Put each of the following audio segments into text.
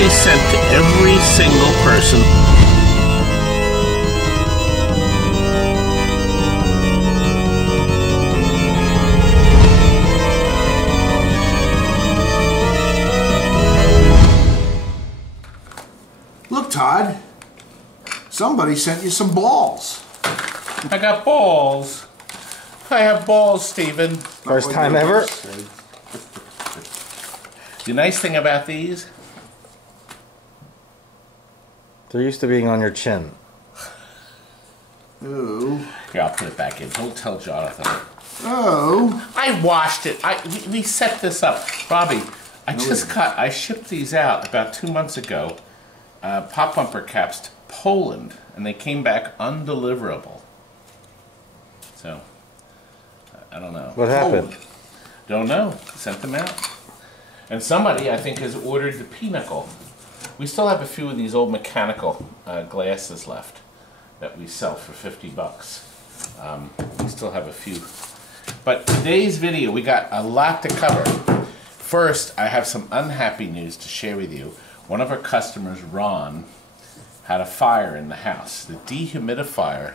actually sent to every single person. Look, Todd. Somebody sent you some balls. I got balls. I have balls, Steven. First time ever? The nice thing about these, They're used to being on your chin. Oh. here, I'll put it back in. Don't tell Jonathan. Oh. I washed it. We set this up. Robbie, I shipped these out about 2 months ago. Pop bumper caps to Poland, and they came back undeliverable. So, I don't know. What happened? Don't know. Sent them out. And somebody, I think, has ordered the Pinnacle. We still have a few of these old mechanical glasses left that we sell for 50 bucks. We still have a few. But today's video, we got a lot to cover. First, I have some unhappy news to share with you. One of our customers, Ron, had a fire in the house. The dehumidifier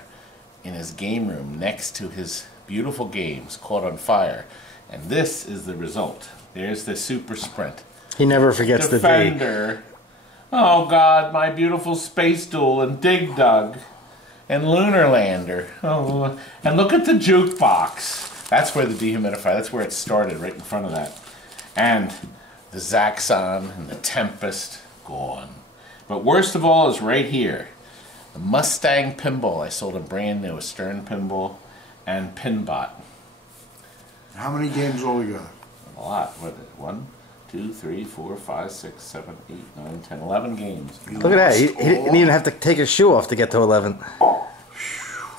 in his game room next to his beautiful games caught on fire. And this is the result. There's the Super Sprint. He never forgets the D. Defender. Oh God, my beautiful Space Duel and Dig Dug and Lunar Lander. Oh, and look at the jukebox. That's where the dehumidifier, that's where it started, right in front of that. And the Zaxxon and the Tempest, gone. But worst of all is right here. The Mustang Pinball. I sold a brand new, a Stern Pinball and Pinbot. How many games altogether? A lot. What? 1, 2, 3, 4, 5, 6, 7, 8, 9, 10, 11 games. Look at that. He didn't even have to take his shoe off to get to 11. Wow.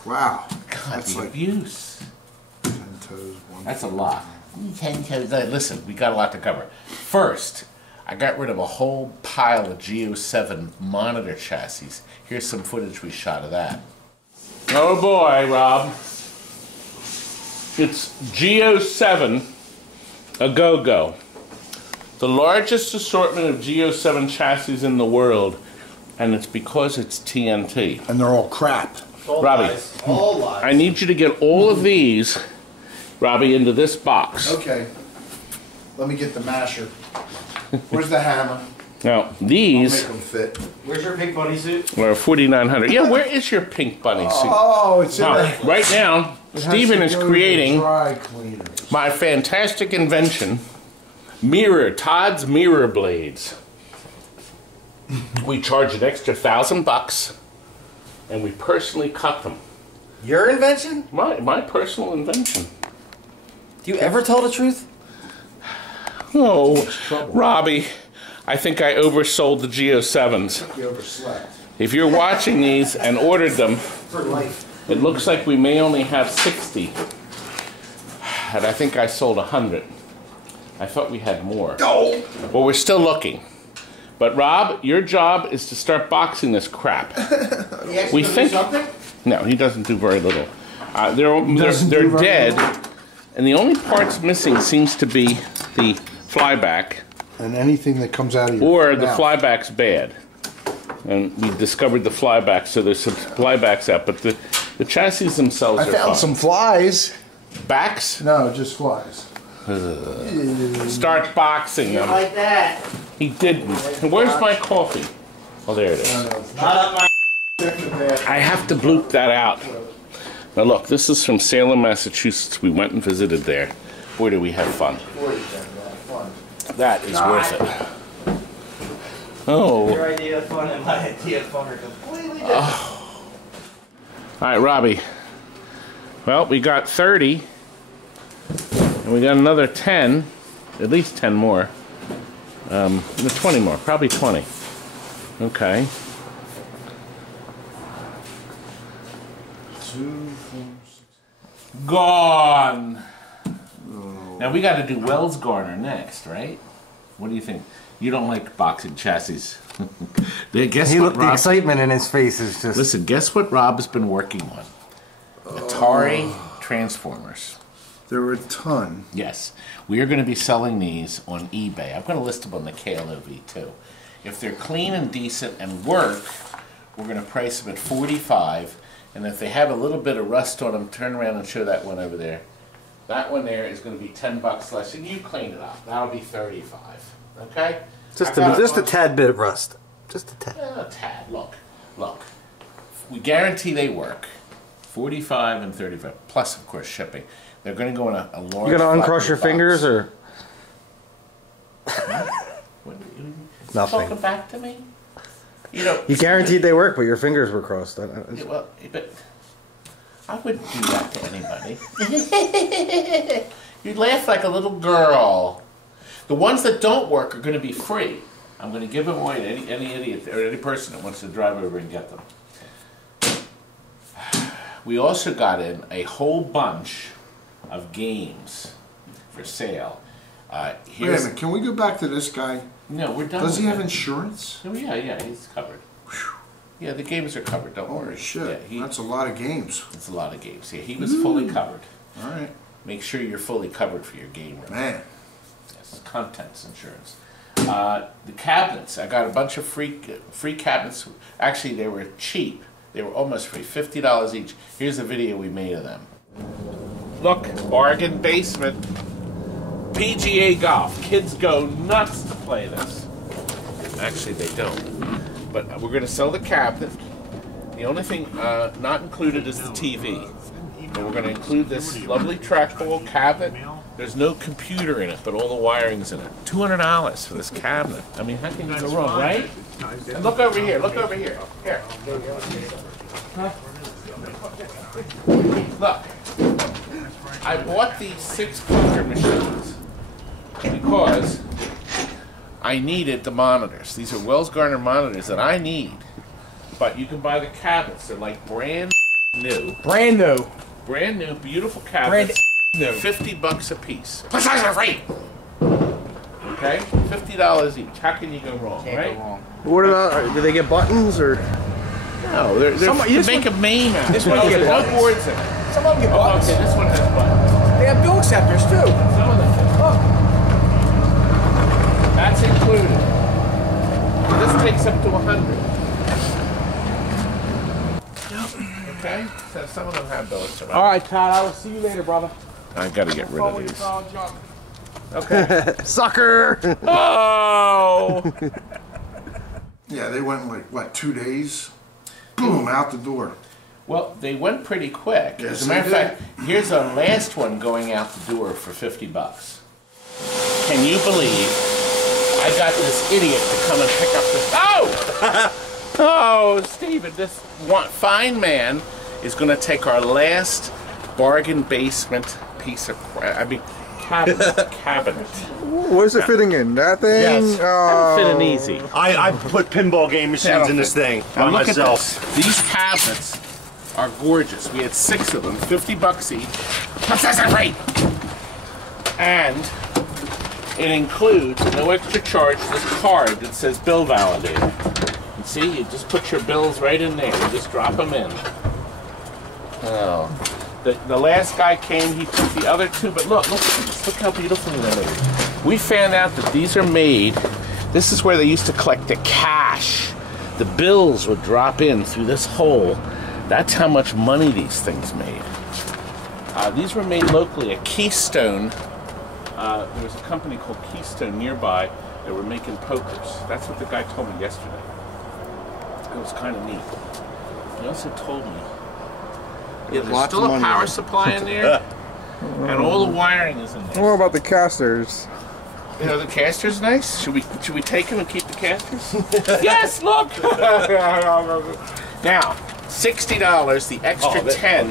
God, That's the like abuse. 10 toes. That's a lot. 10 toes. Listen, we got a lot to cover. First, I got rid of a whole pile of GO7 Monitor Chassis. Here's some footage we shot of that. Oh boy, Rob. It's GO7 a go-go. The largest assortment of GO7 chassis in the world, and it's because it's TNT. And they're all crap. Robbie, All lies. I need you to get all of these, Robbie, into this box. Okay. Let me get the masher. Where's the hammer? Now, I'll these make them fit. Where's your pink bunny suit? are 4,900. Yeah, where is your pink bunny suit? Oh, it's in Now, there. right now, Steven is creating Dry cleaners. my fantastic invention, Todd's mirror blades. We charge an extra $1,000, and we personally cut them. Your invention? My personal invention. Do you ever tell the truth? Oh, Robbie, I think I oversold the GO7s. You overslept. If you're watching these and ordered them, For life. it looks like we may only have 60. And I think I sold 100. I thought we had more. Oh. Well, we're still looking. But Rob, your job is to start boxing this crap. We think. Something? No, he doesn't do very little. They're dead, and the only parts missing seems to be the flyback, And anything that comes out of your or the mouth. flyback's bad. And we discovered the flyback, so there's some flybacks out, but the chassis themselves I are found fine. some flies. Backs? No, just flies. Start boxing them. Like that. He didn't. Where's my coffee? Oh, there it is. Not up my. I have to bloop that out. Now look, this is from Salem, Massachusetts. We went and visited there. Boy, did we have fun. That is worth it. Oh. Your idea of fun and my idea of fun are completely different. All right, Robbie. Well, we got 30. And we got another 10. At least 10 more. 20 more. Probably 20. Okay. 2, 4, 6. Gone. Oh. Now we got to do Wells Garner next, right? What do you think? You don't like boxing chassis. Guess He what, looked, the Rob? excitement in his face is just... Listen, guess what Rob's been working on? Atari Transformers. There were a ton. Yes. We are going to be selling these on eBay. I'm going to list them on the KLOV too. If they're clean and decent and work, we're going to price them at $45. And if they have a little bit of rust on them, turn around and show that one over there. That one there is going to be $10 less, and you clean it up. That'll be $35. Okay? Just a tad bit of rust. Just a tad. A tad. Look. We guarantee they work. $45 and $35, plus of course shipping. They're going to go in a large. You gonna uncross your fingers or? What, Nothing. Talking back to me? You know. You guaranteed they work, but your fingers were crossed. Yeah, well, but I wouldn't do that to anybody. You'd laugh like a little girl. The ones that don't work are going to be free. I'm going to give them away to any idiot or any person that wants to drive over and get them. We also got in a whole bunch of games for sale. Wait a minute, can we go back to this guy? No, we're done. Does he have it. insurance? Oh, yeah, he's covered. Whew. Yeah, the games are covered, don't worry. Shit, Yeah, that's a lot of games. It's a lot of games. Yeah, he was fully covered. All right. Make sure you're fully covered for your game room. Man. Yes, contents insurance. The cabinets, I got a bunch of free cabinets. Actually, they were cheap. They were almost free, $50 each. Here's a video we made of them. Look, bargain basement. PGA golf. Kids go nuts to play this. Actually, they don't. But we're going to sell the cabinet. The only thing not included is the TV. But we're going to include this lovely trackball cabinet. There's no computer in it, but all the wiring's in it. $200 for this cabinet. I mean, how can you go wrong, right? And look over here. Look over here. Here. Huh? Look. I bought these 6 poker machines because I needed the monitors. These are Wells Gardner monitors that I need. But you can buy the cabinets. They're like brand new. Brand new. Brand new, beautiful cabinets. Brand new. $50 a piece. Plus extra free. Okay, $50 each. How can you go wrong, Can't right? go wrong. What about? Do they get buttons or? No, they're make a main out. This one There's get no buttons. boards in it. Some of them get Oh, buttons. okay, this one has buttons. They have bill acceptors too. Some of them. Look. That's included. So this takes up to 100. Okay, so some of them have those. All right, Todd. I will see you later, brother. I gotta get rid of these. Jump. Okay. Sucker! Oh! Yeah, they went in like, what, 2 days? Boom, out the door. Well, they went pretty quick. Yes, As a matter of they fact, here's a last one going out the door for $50. Can you believe I got this idiot to come and pick up this? Oh! Oh, Stephen, this fine man is going to take our last bargain basement piece of crap. I mean, cabinet. Where's it fitting in? That thing? Yes. Oh. Fitting easy. I put pinball game machines in this thing by Now look at myself. this. These cabinets are gorgeous. We had 6 of them, $50 each. Plus that's a rate. And it includes, no extra charge, this card that says bill validator. And see, you just put your bills right in there. You just drop them in. Oh. The last guy came, he took the other 2, but look how beautifully they're made. We found out that these are made, this is where they used to collect the cash. The bills would drop in through this hole. That's how much money these things made. These were made locally at Keystone. There was a company called Keystone nearby that were making pokers. That's what the guy told me yesterday. It was kind of neat. He also told me there's still a power supply in there, and all the wiring is in there. What about the casters? You know, the caster's nice. Should we take him and keep the casters? Yes, look. Now, $60. The extra 10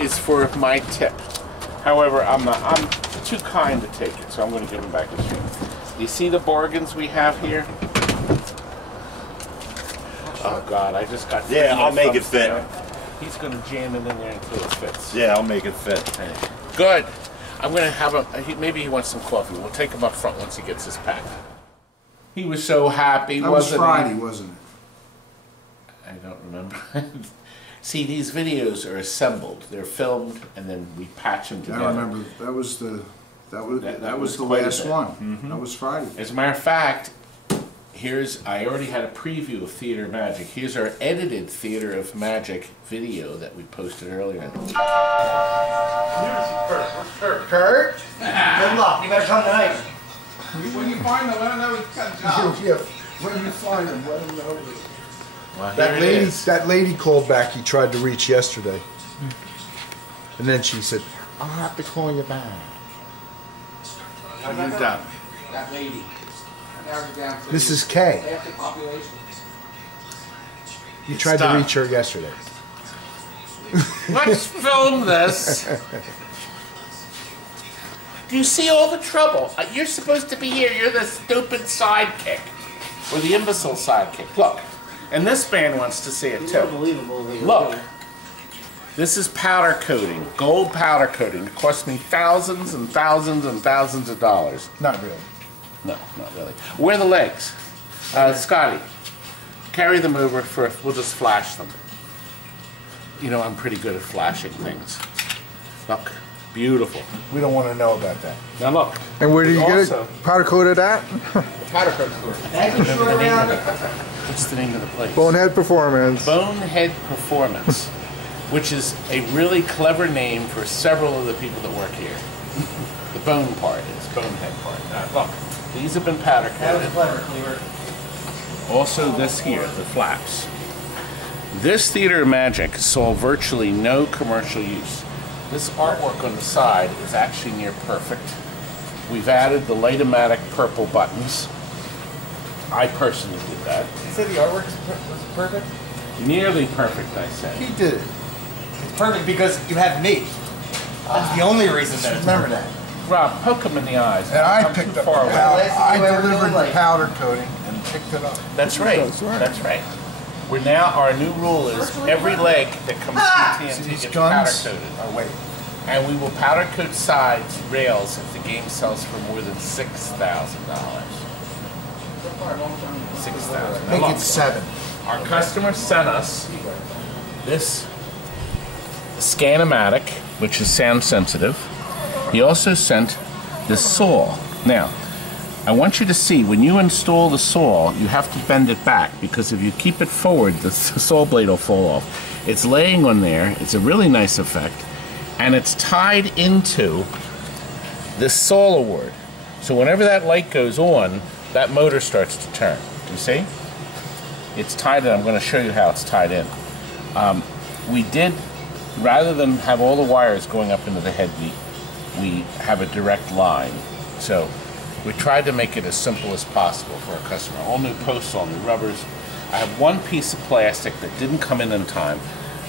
is for my tip. However, I'm too kind to take it, so I'm going to give him back his shirt. You see the bargains we have here? Oh God, I just got. Yeah, I'll make it fit. He's going to jam it in there until it fits. Yeah, I'll make it fit. Good. I'm going to have him, maybe he wants some coffee. We'll take him up front once he gets his pack. He was so happy, That was wasn't Friday, he? wasn't it? I don't remember. See, these videos are assembled. They're filmed, and then we patch them together. I remember. That was the That was the quite a last bit. one. Mm-hmm. That was Friday. As a matter of fact, I already had a preview of Theater of Magic. Here's our edited Theater of Magic video that we posted earlier in the week. Kurt? Good luck. You better come tonight. When you find them, let them know he's got a job. Yeah, when you find them, let them know. Well, here That it lady, is. that lady called back. He tried to reach yesterday, and then she said, "I'll have to call you back." How you done? That lady. This is Kay. Half the population. You tried to Stop. reach her yesterday. Let's film this. Do you see all the trouble? You're supposed to be here. You're the stupid sidekick. Or the imbecile sidekick. Look. And this band wants to see it too. Unbelievable. Look. This is powder coating. Gold powder coating. It cost me thousands and thousands and thousands of dollars. Not really. No, not really. Where are the legs? Scotty, carry them over we'll just flash them. You know, I'm pretty good at flashing things. Look, beautiful. We don't want to know about that. Now look. And where did you get Also- it? Powder coated at? Powder coat store. Thank you, short around. What's the name of the place? Bonehead Performance. Bonehead Performance, which is a really clever name for several of the people that work here. The bone part is Bonehead part. Now, look, these have been powder That was coated. clever, Cleaver. Also this here, the flaps. This Theater of Magic saw virtually no commercial use. This artwork on the side is actually near perfect. We've added the Light-O-Matic purple buttons. I personally did that. You said the artwork was perfect? Nearly perfect, I said. He did it. It's perfect because you have me. That's the only reason that it's Remember perfect. that. Rob, poke him in the eyes. And I I'm picked too up. far away. I Last thing you delivered ever the did, powder coating and picked it up. That's right. That's right. We're now, our new rule is every leg that comes through See TNT these gets powder guns? coated. Oh wait. And we will powder coat sides, rails, if the game sells for more than $6,000. $6,000. Make Now, it look, 7. our customer sent us this Scan-O-Matic, which is sound sensitive. He also sent this saw. Now, I want you to see, when you install the saw, you have to bend it back, because if you keep it forward, the saw blade will fall off. It's laying on there. It's a really nice effect. And it's tied into this saw award. So whenever that light goes on, that motor starts to turn. You see? It's tied in. I'm going to show you how it's tied in. We did, rather than have all the wires going up into the head, we have a direct line. So we tried to make it as simple as possible for our customer. All new posts, all new rubbers. I have one piece of plastic that didn't come in time.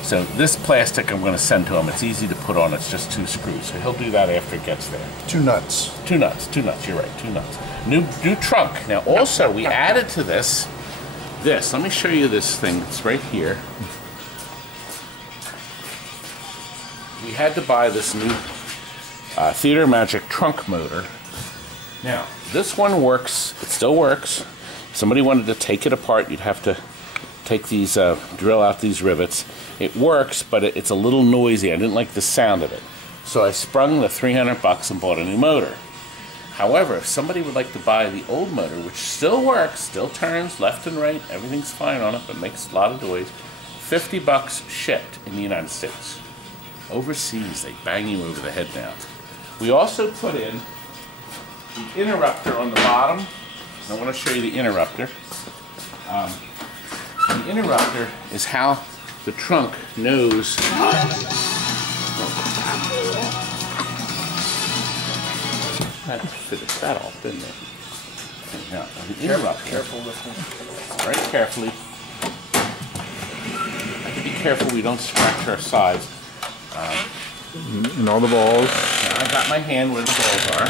So this plastic I'm going to send to him. It's easy to put on. It's just 2 screws. So he'll do that after it gets there. 2 nuts. 2 nuts. 2 nuts. You're right. 2 nuts. New trunk. Now also we added to this. Let me show you this thing. It's right here. We had to buy this new Theater of Magic trunk motor. Now this one works. It still works. If somebody wanted to take it apart, you'd have to take these, drill out these rivets. It works, but it's a little noisy. I didn't like the sound of it. So I sprung the $300 and bought a new motor. However, if somebody would like to buy the old motor, which still works, still turns left and right, everything's fine on it, but makes a lot of noise, $50 shipped in the United States. Overseas, they bang you over the head now. We also put in the interrupter on the bottom. I want to show you the interrupter. The interrupter is how the trunk knows. That fitted that off, didn't it? Now, the interrupter. Careful with it. Very carefully. Have to be careful we don't scratch our sides. And all the balls. Now I got my hand where the balls are.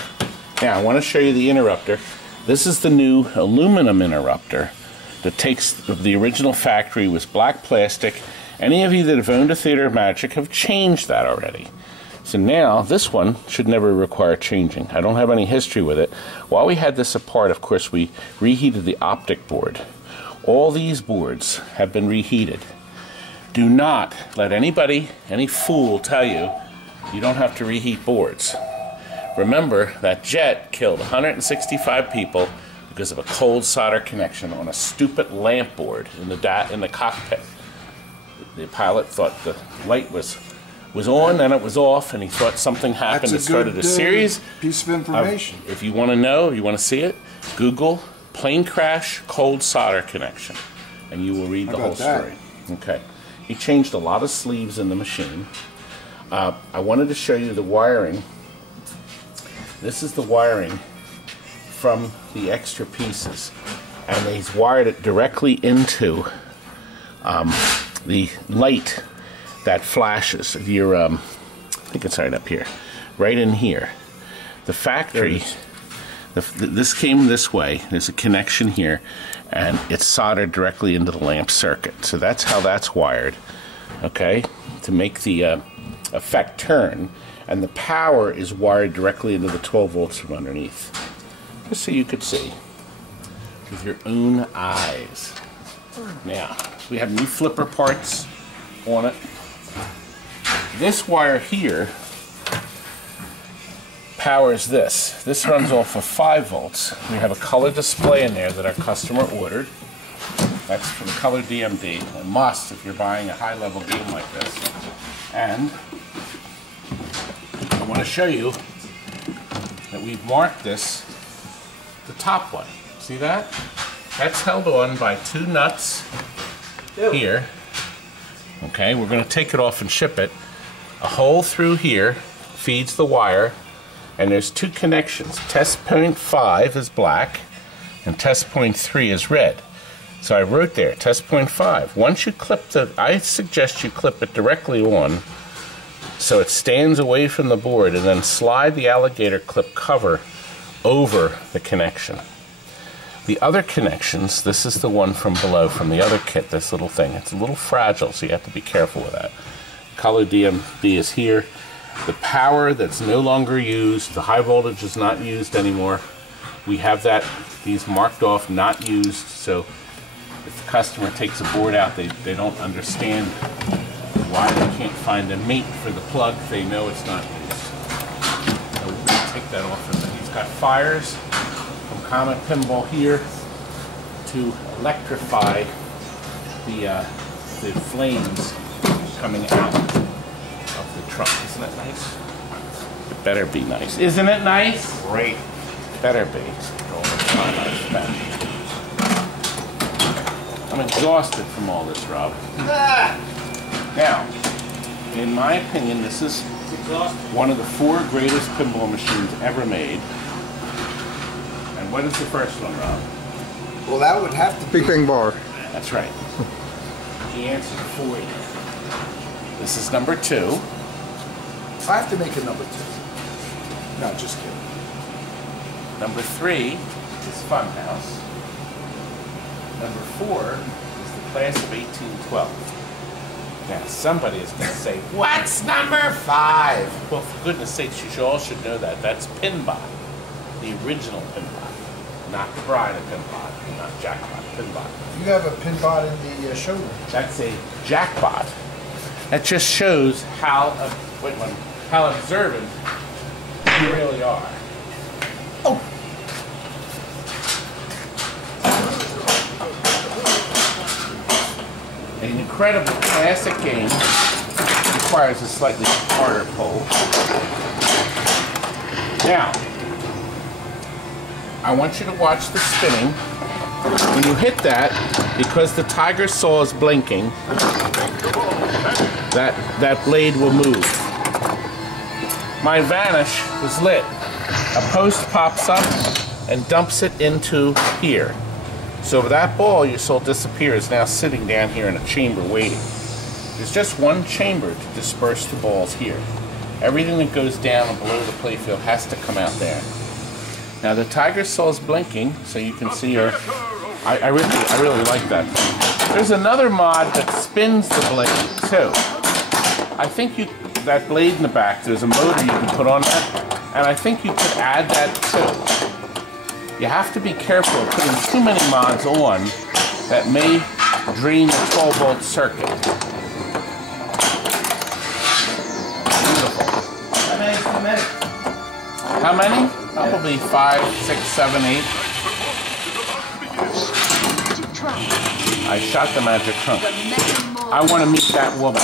Now I want to show you the interrupter. This is the new aluminum interrupter that takes the original factory, was black plastic. Any of you that have owned a Theater of Magic have changed that already. So now this one should never require changing. I don't have any history with it. While we had this apart, of course, we reheated the optic board. All these boards have been reheated. Do not let anybody, any fool, tell you you don't have to reheat boards. Remember, that jet killed 165 people. because of a cold solder connection on a stupid lamp board in the cockpit. The pilot thought the light was on, then it was off, and he thought something happened. It started a series. Piece of information. If you want to know, you want to see it, Google plane crash cold solder connection, and you will read the whole story. Okay. He changed a lot of sleeves in the machine. I wanted to show you the wiring. This is the wiring from the extra pieces, and he's wired it directly into the light that flashes. Your, I think it's right up here, right in here. The factory, this came this way. There's a connection here, and it's soldered directly into the lamp circuit. So that's how that's wired, okay, to make the effect turn. And the power is wired directly into the 12 volts from underneath. Just so you could see with your own eyes. Now, we have new flipper parts on it. This wire here powers this. This runs off of 5 volts. We have a color display in there that our customer ordered. That's for the color DMD. A must if you're buying a high-level game like this. And I want to show you that we've marked this, the top one. See that? That's held on by 2 nuts here. Okay, we're going to take it off and ship it. A hole through here feeds the wire, and there's 2 connections. Test point 5 is black, and test point 3 is red. So I wrote there, test point 5. Once you clip I suggest you clip it directly on so it stands away from the board, and then slide the alligator clip cover over the connection. The other connections, this is the one from below, from the other kit, this little thing. It's a little fragile, so you have to be careful with that. Color DMD is here. The power that's no longer used, the high voltage is not used anymore. We have these marked off, not used, so if the customer takes a board out, they don't understand why they can't find a mate for the plug. They know it's not used. So we're going to take that off. And he's got fires from Comet Pinball here to electrify the flames coming out of the truck. Isn't it nice? It better be nice. Isn't it nice? Great. Better be. I'm exhausted from all this, Rob. Now, in my opinion, this is one of the 4 greatest pinball machines ever made. And what is the first one, Rob? Well, that would have to be Big Bang Bar. That's right. He answered for you. This is number 2. I have to make a number 2. No, just kidding. Number 3 is Funhouse. Number 4 is the class of 1812. Now, somebody is going to say, what's number 5? Well, for goodness sakes, you all should know that. That's Pinbot, the original Pinbot. Not the bride of Pinbot, not Jackpot, Pinbot. You have a Pinbot in the showroom. That's a Jackpot. That just shows how observant you really are. Oh! An incredible classic game requires a slightly harder pull. Now, I want you to watch the spinning. When you hit that, because the tiger saw is blinking, that blade will move. My vanish is lit. A post pops up and dumps it into here. So that ball you saw disappear is now sitting down here in a chamber waiting. There's just one chamber to disperse the balls here. Everything that goes down and below the playfield has to come out there. Now the tiger saw is blinking, so you can see her. I really like that. There's another mod that spins the blade too. I think that blade in the back, there's a motor you can put on that, and I think you could add that too. You have to be careful of putting too many mods on that may drain the 12-volt circuit. Beautiful. How many? How many? Probably 5, 6, 7, 8. I shot the magic trunk. I want to meet that woman.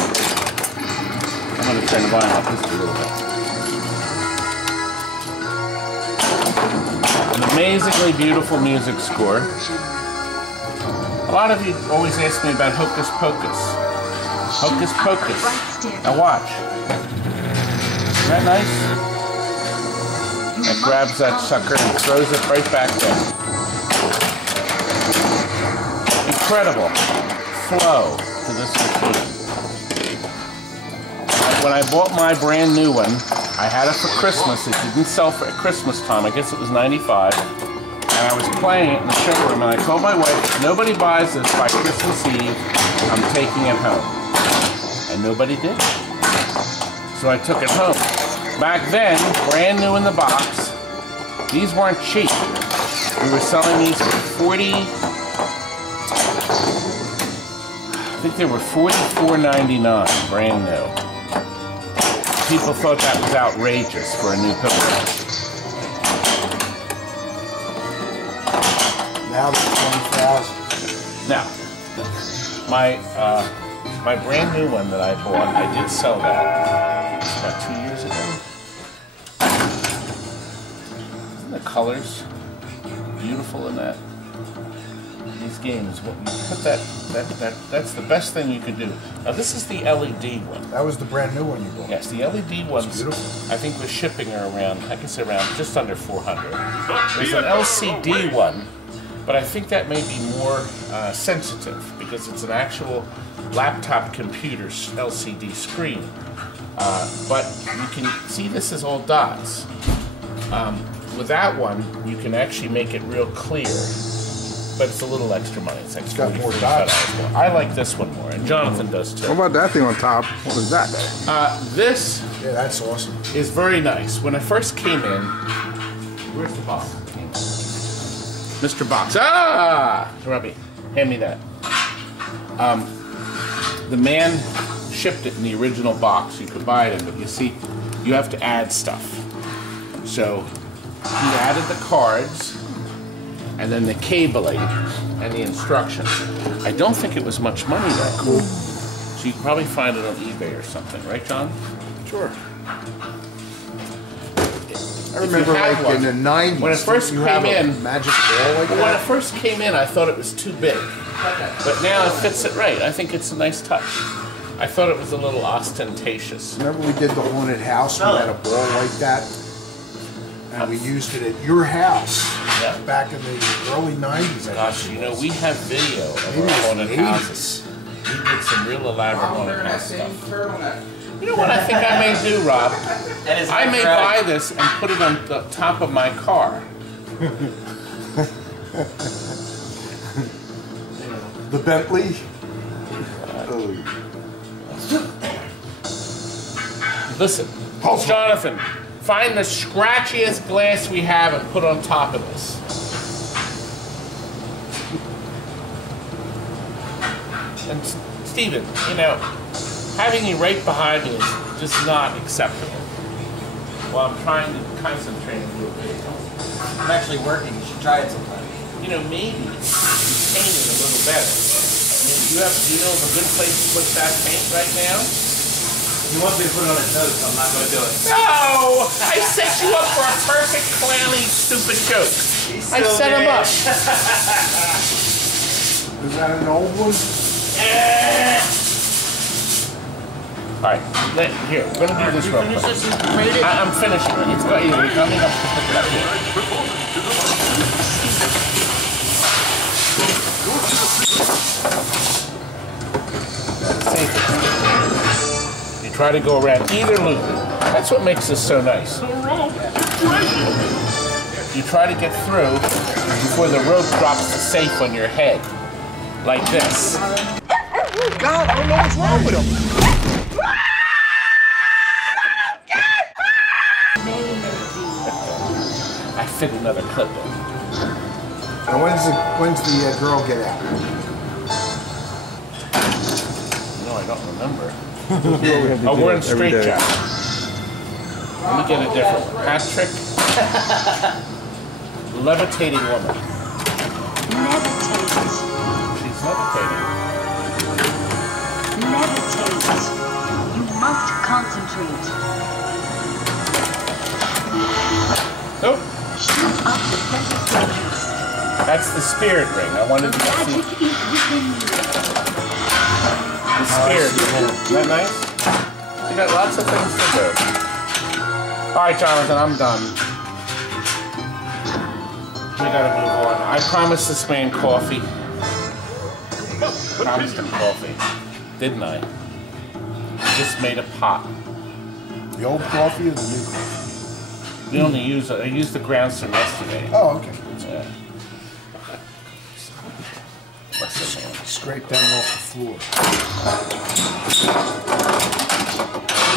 I'm going to turn the volume up just a little bit. An amazingly beautiful music score. A lot of you always ask me about Hocus-Pocus. Hocus-Pocus. Now watch. Isn't that nice? It grabs that sucker and throws it right back there. Incredible flow to this machine. When I bought my brand new one, I had it for Christmas. It didn't sell for at Christmas time. I guess it was '95. And I was playing it in the showroom, and I told my wife, if nobody buys this by Christmas Eve, I'm taking it home. And nobody did. So I took it home. Back then, brand new in the box, these weren't cheap. We were selling these for I think they were $44.99, brand new. People thought that was outrageous for a new pinball. Now they're 20,000. Now, my brand new one that I bought, I did sell that about 2 years ago. Isn't the colors beautiful in that? These games, what you put that's the best thing you could do. Now this is the LED one. That was the brand new one you bought. Yes, the LED ones, I think was shipping her around, I guess around just under 400. There's an LCD one, but I think that may be more sensitive because it's an actual laptop computer's LCD screen. But you can see this is all dots. With that one, you can actually make it real clear. But it's a little extra money. It's like got more dots. I like this one more, and Jonathan does too. What about that thing on top? What is that? This Yeah, that's awesome. is very nice. When I first came in, where's the box? Mr. Box. Ah! Robbie, hand me that. The man shipped it in the original box. You could buy it in, but you see, you have to add stuff. So he added the cards, and then the cabling and the instructions. I don't think it was much money though. So you can probably find it on eBay or something, right, John? Sure. I remember like in the 90s. When it first came in, magic ball like when it that. first came in, I thought it was too big. But now it fits it right. I think it's a nice touch. I thought it was a little ostentatious. Remember we did the haunted house? We had a ball like that. And we used it at your house back in the early 90s. Gosh, you know, we have video of our haunted houses. We did some real elaborate haunted house stuff. You know what I think I may do, Rob? I may buy this and put it on the top of my car. The Bentley? Listen, Jonathan, find the scratchiest glass we have and put on top of this. And Steven, you know, having you right behind me is just not acceptable. While I'm trying to concentrate and do a video. I'm actually working. You should try it sometime. You know, maybe you paint it a little better. I mean, do you know of a good place to put that paint right now? He wants me to put it on his nose, so I'm not going to do it. No! I set you up for a perfect, clowny, stupid joke. I set him up. Is that an old one? Alright, here, we're going to do this real quick. I'm finishing. It's got you. You're coming up to pick it up here. Same thing. You try to go around either loop. That's what makes this so nice. You try to get through before the rope drops the safe on your head. Like this. God, I don't know what's wrong with him. I fit another clip in. And when's the girl get out? No, I don't remember. Oh, we're in straight jack. Let me get a different one. Hat trick. Levitating woman. He's meditating. Meditate. You must concentrate. Nope. Shoot up the center circuits. That's the spirit ring. I wanted to see Magic is within you. the spirit ring. Isn't that nice? You got lots of things to do. Alright, Jonathan, I'm done. We gotta move on. I promised this man coffee. Promised him coffee. Didn't I? Just made a pot. The old coffee or the new coffee? We only use I used the ground some yesterday. Oh, okay. Yeah. Listen, man. Scrape down off the floor.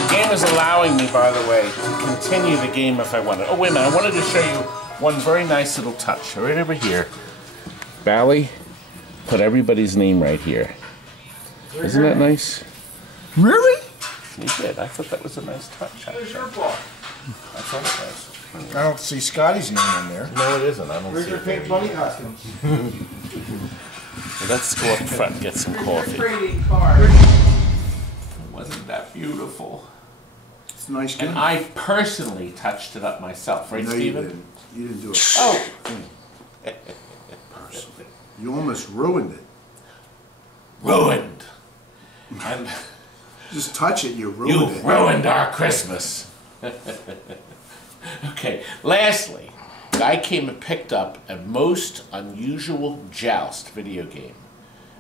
The game is allowing me, by the way, to continue the game if I wanted. Oh, wait a minute. I wanted to show you one very nice little touch. Right over here. Bally put everybody's name right here. Isn't that nice? Really? He did. I thought that was a nice touch. Where's your ball? I thought it was. I don't see Scotty's name in there. No, it isn't. I don't Where's see your it. pink bunny costumes? Well, let's go up front and get some coffee. Wasn't that beautiful? It's a nice game. And I personally touched it up myself, right, No, Steven? you didn't. You didn't do it. Oh! You almost ruined it. Ruined! And Just touch it, you ruined you it. ruined our Christmas! Okay, lastly, guy came and picked up a most unusual Joust video game.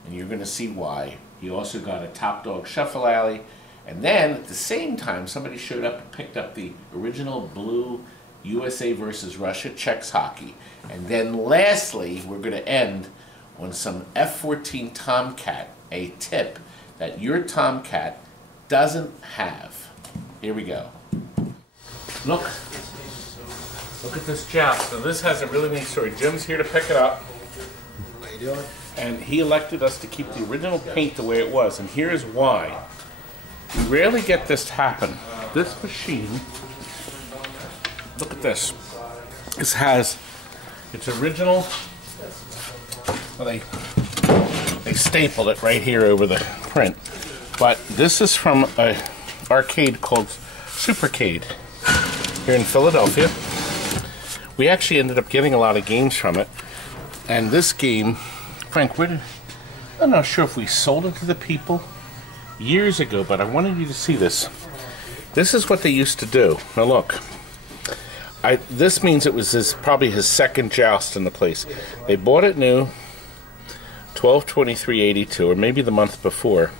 And you're going to see why. He also got a Top Dog Shuffle Alley. And then, at the same time, somebody showed up and picked up the original blue USA versus Russia CHEXX hockey. And then, lastly, we're going to end on some F14 Tomcat, a tip that your Tomcat doesn't have. Here we go. Look. Look at this Joust. So this has a really neat story. Jim's here to pick it up. How you doing? And he elected us to keep the original paint the way it was. And here's why. You rarely get this to happen. This machine, look at this. This has its original, well, they stapled it right here over the print. But this is from an arcade called Supercade here in Philadelphia. We actually ended up getting a lot of games from it. And this game, Frank, I'm not sure if we sold it to the people years ago, but I wanted you to see this. This is what they used to do. Now look, this means it was probably his second Joust in the place. They bought it new, 12/23/82, or maybe the month before,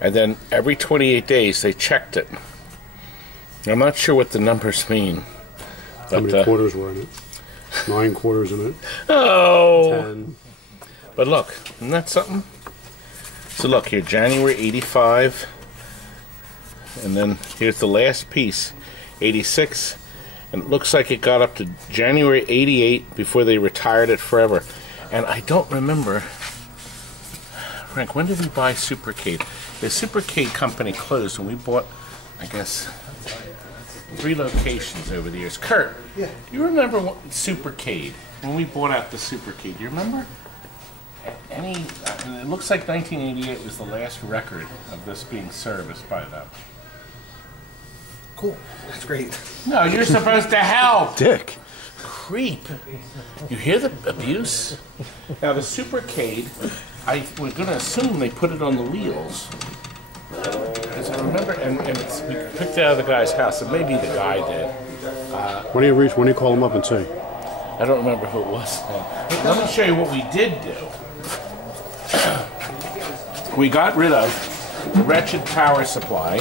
and then every 28 days they checked it. I'm not sure what the numbers mean. How many quarters were in it? 9 quarters in it. Oh! 10. But look, isn't that something? So look here, January 85, and then here's the last piece, 86, and it looks like it got up to January 88 before they retired it forever. And I don't remember, Frank, when did we buy Supercade? The Supercade company closed and we bought, I guess, 3 locations over the years. Kurt, Yeah. you remember Supercade, when we bought out the Supercade, do you remember? It looks like 1988 was the last record of this being serviced by them. Cool. That's great. No, you're supposed to help. Dick. Creep. You hear the abuse? Now the Supercade, we're going to assume they put it on the wheels. Because I remember, and we picked it out of the guy's house, and maybe the guy did. When do you call them up and say? I don't remember who it was. Let me show you what we did do. We got rid of the wretched power supply.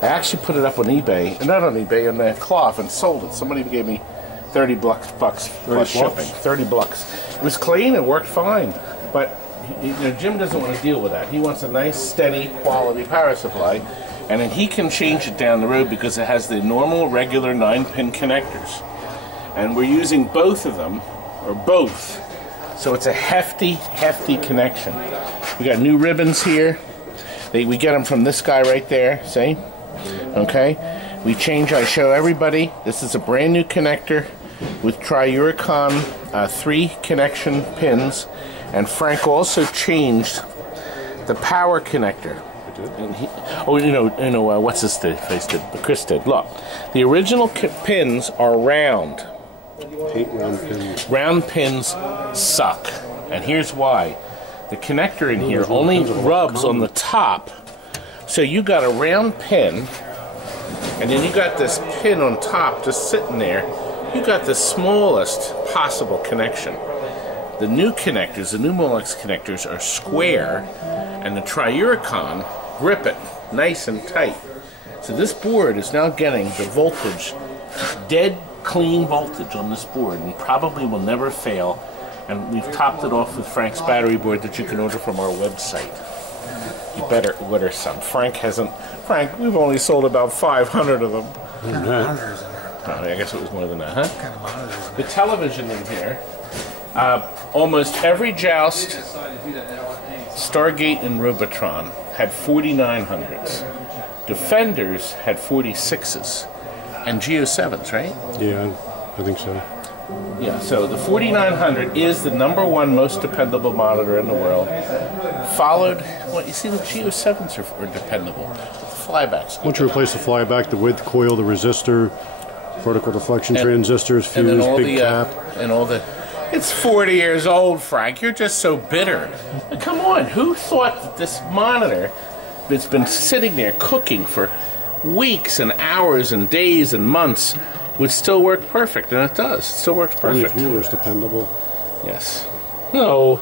I actually put it up on eBay, not on eBay, on the cloth, and sold it. Somebody gave me 30 bucks plus shipping. 30 bucks. It was clean, it worked fine. But Jim doesn't want to deal with that. He wants a nice, steady, quality power supply. And then he can change it down the road because it has the normal, regular 9-pin connectors. And we're using both of them, or both. So it's a hefty, hefty connection. We got new ribbons here. We get them from this guy right there, see? Okay? I show everybody, this is a brand new connector with Triuricon 3 connection pins. And Frank also changed the power connector. And what's this face did? Chris did. Look, the original pins are round. 8 round pins. Round pins suck. And here's why. The connector in here only rubs on the top. So you got a round pin, and then you got this pin on top just sitting there. You got the smallest possible connection. The new connectors, the new Molex connectors, are square, and the Triuricon grip it nice and tight. So this board is now getting the voltage, dead clean voltage on this board, and probably will never fail. And we've topped it off with Frank's battery board that you can order from our website. You better order some. Frank, we've only sold about 500 of them. Oh, I guess it was more than that, huh? Kind of monitors. The television in here, almost every Joust, Stargate, and Robotron had 4900s. Defenders had 46s. And GO7s, right? Yeah, I think so. Yeah, so the 4900 is the #1 most dependable monitor in the world. Followed, well, you see, the GO7s are dependable. The flybacks. Once you replace the flyback, the width coil, the resistor, vertical deflection transistors, fuse, big cap. And all the... It's 40 years old, Frank. You're just so bitter. But come on, who thought that this monitor that's been sitting there cooking for weeks and hours and days and months would still work perfect? And it does. It still works perfect. Only viewer's dependable. Yes. No.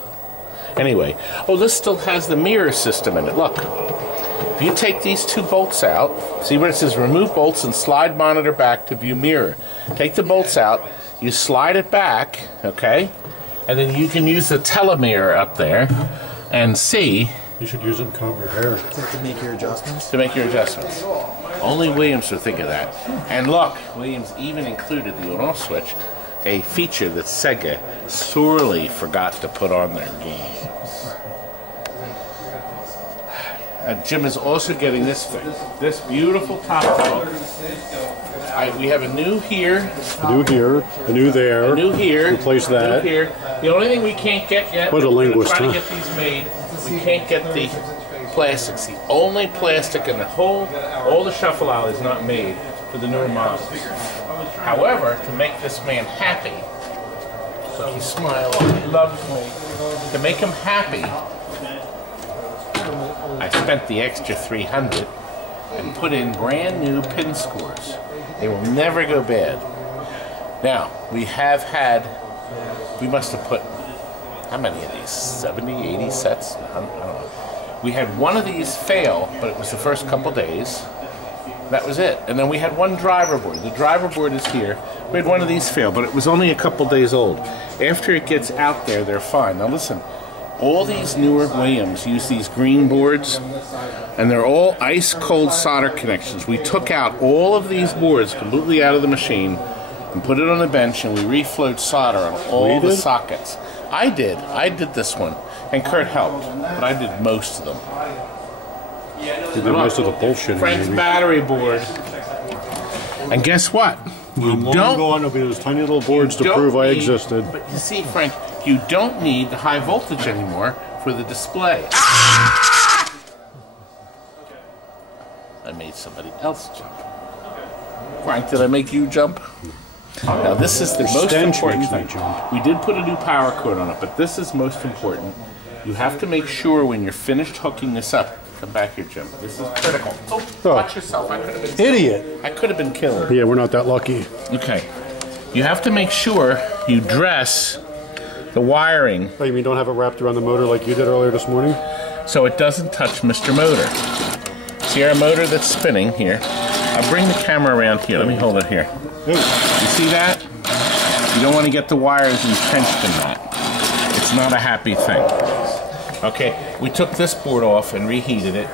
Anyway. Oh, this still has the mirror system in it. Look. If you take these two bolts out, see where it says remove bolts and slide monitor back to view mirror. Take the bolts out, you slide it back, okay? And then you can use the telemirror up there and see. You should use it to comb your hair. To make your adjustments? To make your adjustments. Only Williams would think of that. And look, Williams even included the on-off switch, a feature that Sega sorely forgot to put on their games. Jim is also getting this thing, this beautiful top dog. We have a new here. A new here, a new there. A new here. Replace that. A new here. The only thing we can't get yet, What a linguist, we're trying to get these made, we can't get the plastics. The only plastic in the whole, all the shuffle alley is not made for the newer models. However, to make this man happy, look, he smiles, he loves me. To make him happy, I spent the extra 300 and put in brand new pin scores. They will never go bad. Now, we must have put, how many of these? 70, 80 sets? I don't know. We had one of these fail, but it was the first couple days. That was it. And then we had one driver board. The driver board is here. We had one of these fail, but it was only a couple days old. After it gets out there, they're fine. Now listen. All these newer Williams use these green boards, and they're all ice-cold solder connections. We took out all of these boards completely out of the machine and put it on the bench, and we reflowed solder on all the sockets. I did this one, and Kurt helped, but I did most of them. You did most of the bullshit. Frank's battery board. And guess what? You don't go on, there'll be those tiny little boards to prove I existed. But you see, Frank, you don't need the high voltage anymore for the display. Ah! I made somebody else jump. Frank, did I make you jump? Now this is the most important thing. We did put a new power cord on it, but this is most important. You have to make sure when you're finished hooking this up. Come back here, Jim. This is critical. Oh, watch yourself. I could have been Idiot. I could have been killed. Yeah, we're not that lucky. Okay. You have to make sure you dress the wiring. Oh, you mean don't have it wrapped around the motor like you did earlier this morning? So it doesn't touch Mr. Motor. See our motor that's spinning here? I'll bring the camera around here. Let me hold it here. Ooh. You see that? You don't want to get the wires entrenched in that. It's not a happy thing. Okay, we took this board off and reheated it,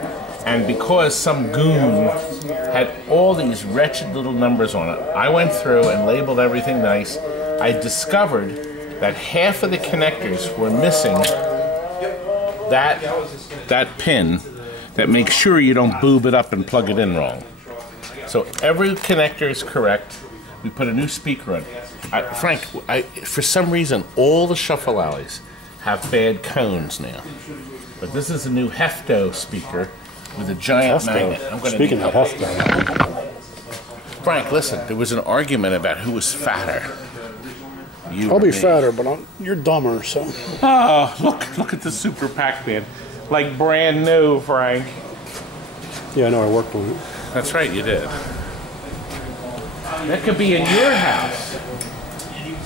and because some goon had all these wretched little numbers on it, I went through and labeled everything nice. I discovered that half of the connectors were missing that pin that makes sure you don't boob it up and plug it in wrong. So every connector is correct. We put a new speaker in. Frank, for some reason, all the shuffle alleys have bad cones now. But this is a new Hefto speaker with a giant magnet. I'm going to Speaking of Hefto, Frank, listen, there was an argument about who was fatter. You I'll or be me. fatter, but you're dumber, so. Oh, look at the Super Pac-Man. Like brand new, Frank. yeah, I know, I worked on it. That's right, you did. That could be in your house.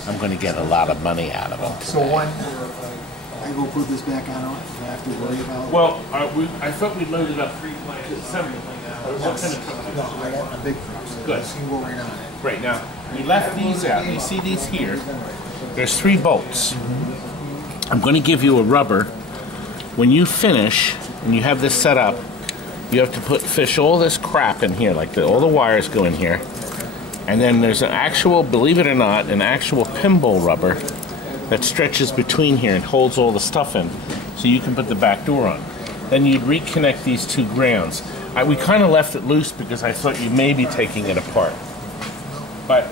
I'm going to get a lot of money out of them. So when I go put this back on, I have to worry about. Well, I thought we loaded up 7. What kind of truck? No, I got a big truck. So Good. this can go right on it. Right now, we left these out. You see these here? There's 3 bolts. I'm going to give you a rubber. When you finish and you have this set up, you have to fish all this crap in here, like all the wires go in here. And then there's an actual, believe it or not, an actual pinball rubber that stretches between here and holds all the stuff in, so you can put the back door on. Then you'd reconnect these 2 grounds. We kind of left it loose because I thought you may be taking it apart. But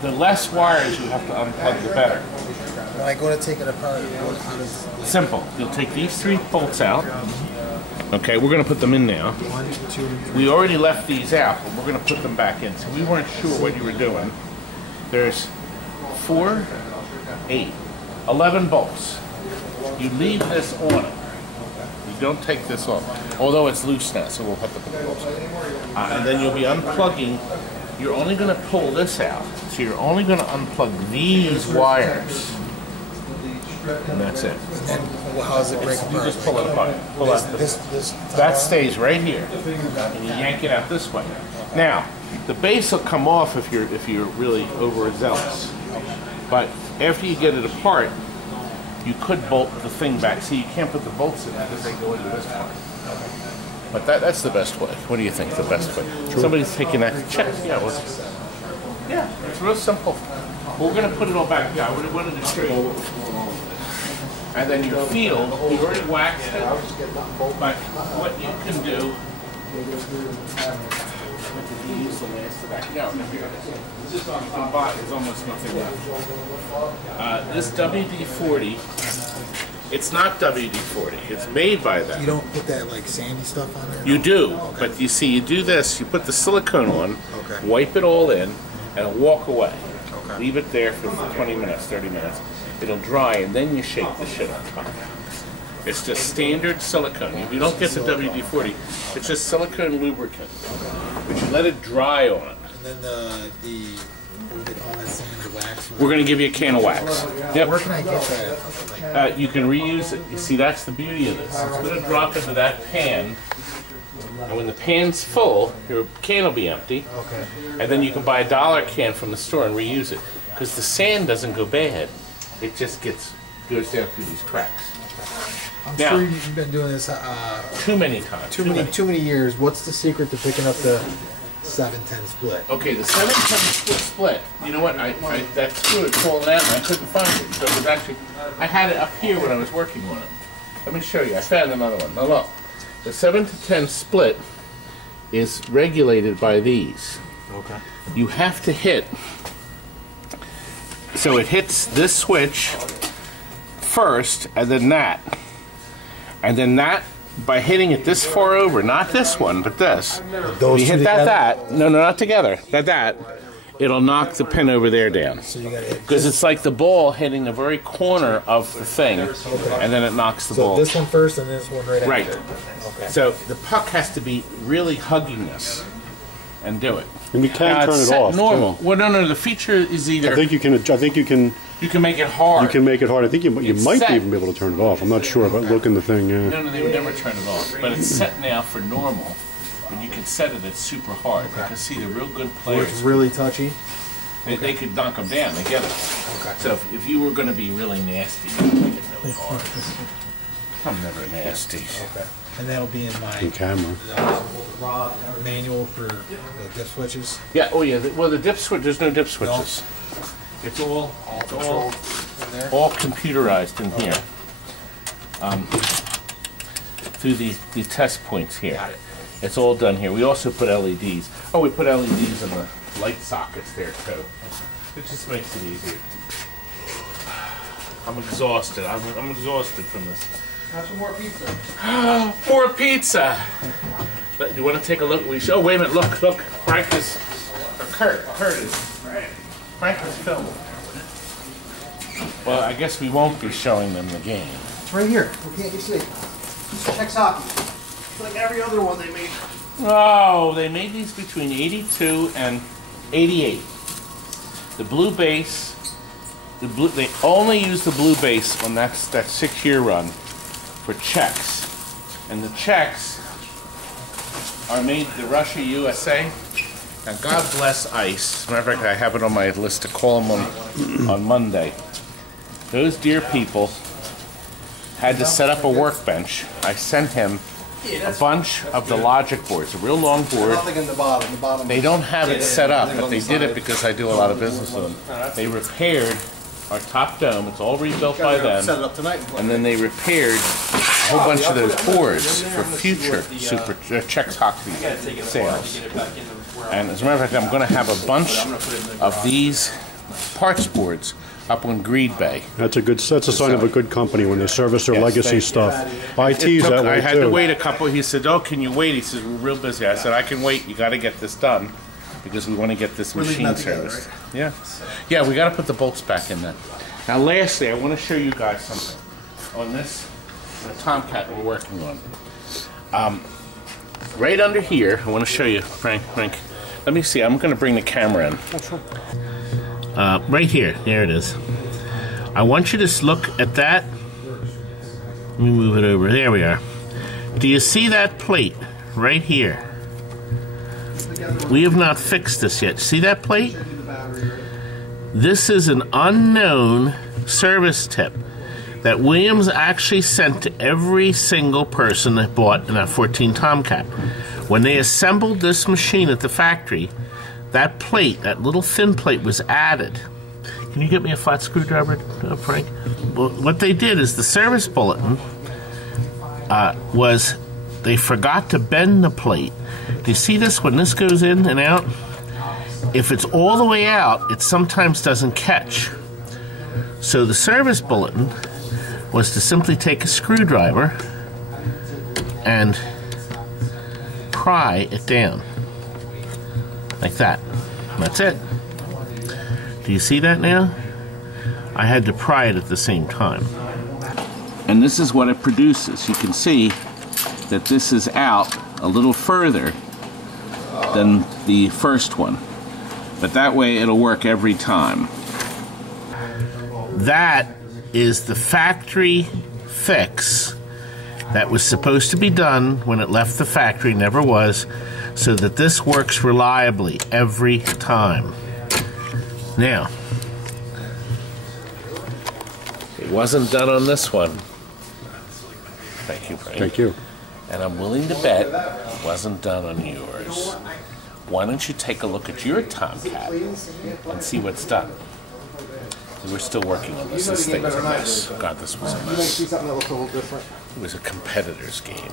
the less wires you have to unplug, the better. When I go to take it apart, how does Simple. You'll take these 3 bolts out. Okay, we're going to put them in now. 1, 2, We already left these out, but we're going to put them back in. So we weren't sure what you were doing. There's 4, 8, 11 bolts. You leave this on it. You don't take this off. Although it's loose now, so we'll have to put the bolts on. And then you'll be unplugging. You're only going to pull this out. So you're only going to unplug these wires. And that's it. and how does it break You apart? just pull it apart. Pull out This that stays right here, and you yank it out this way. Now, the base will come off if you're really overzealous. But after you get it apart, you could bolt the thing back. See, you can't put the bolts in because they go into this part. But that's the best way. What do you think the best way? Somebody's taking that CHEXX. Yeah, it's real simple. We're going to put it all back. Yeah, I wanted to show you. And then your field, we've already waxed it, but what you can do, if you use the last of that, no, here it is. You can buy, there's almost nothing left. This WD-40, it's not WD-40, it's made by them. You don't put that like sandy stuff on there? You do, Okay. but you see, you do this, you put the silicone on, Okay. wipe it all in, and walk away. Okay. Leave it there for 20 minutes, 30 minutes. It'll dry, and then you shake the shit on top. It's just standard silicone. If you don't get the WD-40, it's just silicone lubricant. But you let it dry on it. And then what do they call that sand, the wax? We're going to give you a can of wax. Where Yep. can I get that? You can reuse it. You see, that's the beauty of this. It's going to drop into that pan, and when the pan's full, your can will be empty. Okay. And then you can buy a $1 can from the store and reuse it. Because the sand doesn't go bad. It just goes down through these cracks. I'm Now- sure you've been doing this Too many times. too many years. What's the secret to picking up the 7-10 split? Okay, the 7-10 split. You know what? That screw had fallen out and I couldn't find it. So it was actually, I had it up here when I was working on it. Let me show you. I found another one. Now look, the 7-10 split is regulated by these. Okay. You have to hit. So it hits this switch first, and then that. And then that, by hitting it this far over, not this one, but this. Those You two hit together? that. No, not together. That. It'll knock the pin over there down. So you gotta hit. Because it's like the ball hitting the very corner of the thing, and then it knocks the So ball. this one first and this one right after. Right. Okay. So the puck has to be really hugging this and do it. And you can Now, turn it's it set off. normal. too. Well, no. The feature is either I think you can. you can make it hard. You can make it hard. I think you It's might set. even be able to turn it off. I'm not sure, but look in the thing. Yeah. No, they would never turn it off. But it's set now for normal, and you can set it at super hard. You can see the real good It's players. really touchy. They could knock them down. They get it. Okay. So if you were going to be really nasty, you could make it really hard. I'm never nasty. Okay. And that'll be in my In camera. manual for the dip switches. Yeah. Oh yeah. Well, the dip switch. There's no dip switches. It's all computerized in here. Through the test points here. It's all done here. We also put LEDs. Oh, we put LEDs in the light sockets there too. It just makes it easier. I'm exhausted. I'm exhausted from this. Have some more pizza. More pizza. But you want to take a look? Oh, wait a minute. Look. Frank is, or Kurt is. Frank is filming. Well, I guess we won't be showing them the game. It's right here. What can't you see? CHEXX Hockey. It's like every other one they made. Oh, they made these between 82 and 88. The blue base, they only used the blue base on that 6-year run for CHEXX. And the CHEXX are made in Russia, USA. Now, God bless ICE. As a matter of fact, I have it on my list to call them on Monday. Those dear people had to set up a workbench. I sent him a bunch of the logic boards, a real long board. Nothing in the bottom. The bottom. They don't have it set up, but they did it because I do a lot of business with them. They repaired our top dome. It's all rebuilt by them. Set it up tonight. And then they repaired a whole bunch of those boards for future super CHEXX Hockey sales. And as a matter of fact, I'm going to have a bunch of these parts boards up on Greed Bay. That's a sign of a good company when they service their legacy stuff. IT's that way I had too. to wait a couple. He said, "Oh, can you wait?" He said, "We're real busy." I said, "I can wait. You got to get this done because we want to get this machine serviced." Right? Yeah, we got to put the bolts back in there. Now, lastly, I want to show you guys something on this the Tomcat we're working on. Right under here, I want to show you, Frank. Let me see. I'm going to bring the camera in. Right here. There it is. I want you to look at that. Let me move it over. There we are. Do you see that plate right here? We have not fixed this yet. See that plate? This is an unknown service tip that Williams actually sent to every single person that bought an F14 Tomcat. When they assembled this machine at the factory, that plate, that little thin plate, was added. Can you get me a flat screwdriver, Frank? Well, what they did is the service bulletin was they forgot to bend the plate. Do you see this when this goes in and out? If it's all the way out, it sometimes doesn't catch. So the service bulletin was to simply take a screwdriver and pry it down. Like that. That's it. Do you see that now? I had to pry it at the same time. And this is what it produces. You can see that this is out a little further than the first one. But that way it'll work every time. That is the factory fix that was supposed to be done when it left the factory, never was, so that this works reliably every time. Now, it wasn't done on this one. Thank you, Frank. Thank you. And I'm willing to bet it wasn't done on yours. Why don't you take a look at your Tomcat and see what's done? We're still working on this. This thing is a mess. God, this was a mess. It was a competitor's game.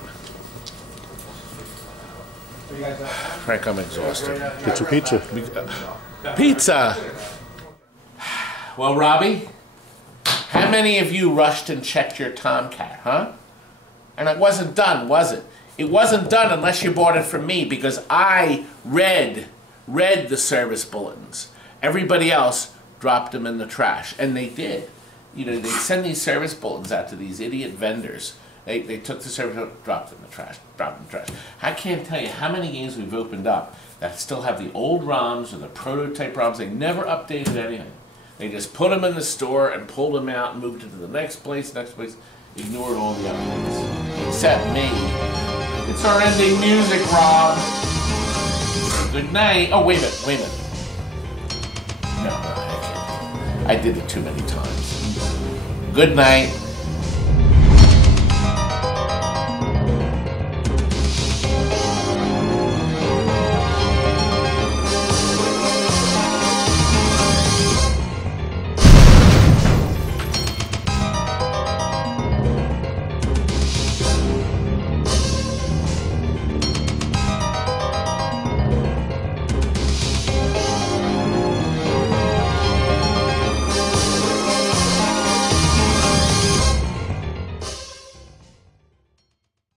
Frank, I'm exhausted. Get some pizza. Pizza! Well, Robbie, how many of you rushed and checked your Tomcat, huh? And it wasn't done, was it? It wasn't done unless you bought it from me, because I read the service bulletins. Everybody else dropped them in the trash, and they did. You know, they send these service bulletins out to these idiot vendors. They took the service, dropped them in the trash, dropped them in the trash. I can't tell you how many games we've opened up that still have the old ROMs or the prototype ROMs. They never updated anything. They just put them in the store and pulled them out and moved it to the next place, ignored all the updates. Except me. It's our ending music, Rob. Good night. Oh, wait a minute. No, I can't. I did it too many times. Good night.